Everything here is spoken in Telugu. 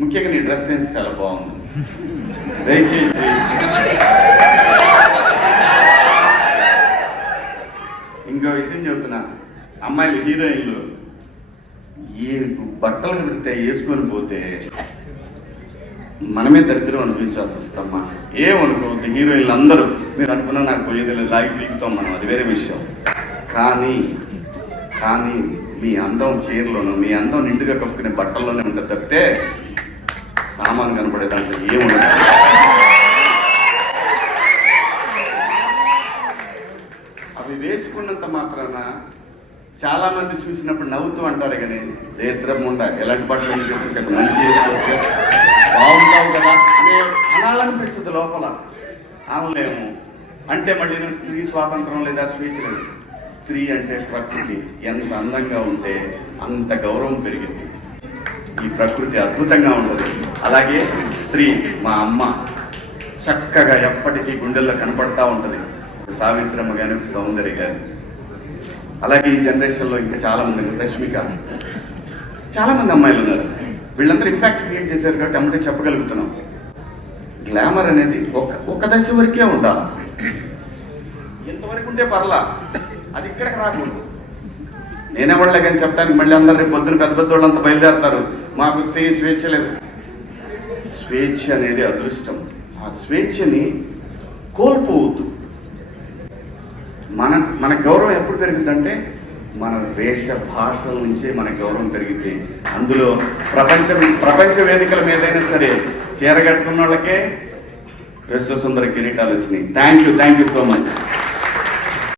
ముఖ్యంగా నీ డ్రెస్ సెన్స్ చాలా బాగుంది. దయచేసి ఇంకో విషయం చెబుతున్నా, అమ్మాయిలు హీరోయిన్లు ఏ బట్టలు పెడితే వేసుకొని పోతే మనమే దరిద్రం అనిపించాల్సి వస్తమ్మా. ఏమనుకోవద్దు, హీరోయిన్లు అందరూ మీరు అనుకున్నా నాకు పోయేది లాగి పీకుతాం మనం, అది వేరే విషయం. కానీ మీ అందం చీరలోనూ, మీ అందం నిండుగా కప్పుకునే బట్టల్లోనే ఉంటుంది తప్పితే సామాన్ కనపడే దాంట్లో ఏముండదు. అవి వేసుకున్నంత మాత్రాన చాలా మంది చూసినప్పుడు నవ్వుతూ అంటారు, కానీ దేత్రం ఉండ ఎలాంటి బట్టలు వేసుకుంటే మంచి వేసుకోవచ్చు, బాగుంటావు కదా అనే అనాలనిపిస్తుంది లోపల. అనలేము అంటే మళ్ళీ స్త్రీ స్వాతంత్రం లేదా స్వేచ్ఛ లేదు. స్త్రీ అంటే ప్రకృతి, ఎంత అందంగా ఉంటే అంత గౌరవం పెరిగింది. ఈ ప్రకృతి అద్భుతంగా ఉంటుంది. అలాగే స్త్రీ మా అమ్మ చక్కగా ఎప్పటికీ గుండెల్లో కనపడతా ఉంటుంది. సావిత్రమ్మ కానీ, సౌందర్య కానీ. అలాగే ఈ జనరేషన్లో ఇంకా చాలామంది, రష్మిక, చాలామంది అమ్మాయిలు ఉన్నారు. వీళ్ళందరూ ఇంపాక్ట్ క్రియేట్ చేశారు కాబట్టి అమ్మటే చెప్పగలుగుతున్నాం. గ్లామర్ అనేది ఒక దశ వరకే ఉండాలి. ఎంతవరకు ఉంటే పర్లా, అది ఇక్కడికి రాకూడదు. నేనెవడలే కానీ చెప్పడానికి మళ్ళీ అందరు రేపు పొద్దున పెద్ద పెద్ద వాళ్ళంతా బయలుదేరతారు, మాకు స్త్రీ స్వేచ్ఛ లేదు. స్వేచ్ఛ అనేది అదృష్టం. ఆ స్వేచ్ఛని కోల్పోవద్దు. మన గౌరవం ఎప్పుడు పెరుగుతుందంటే మన వేష భాషల నుంచే మన గౌరవం పెరిగింది. అందులో ప్రపంచ వేదికల మీదైనా సరే చీర కట్టుకున్న వాళ్ళకే విశ్వసుందర కిరీటాలు వచ్చినాయి. Thank you so much.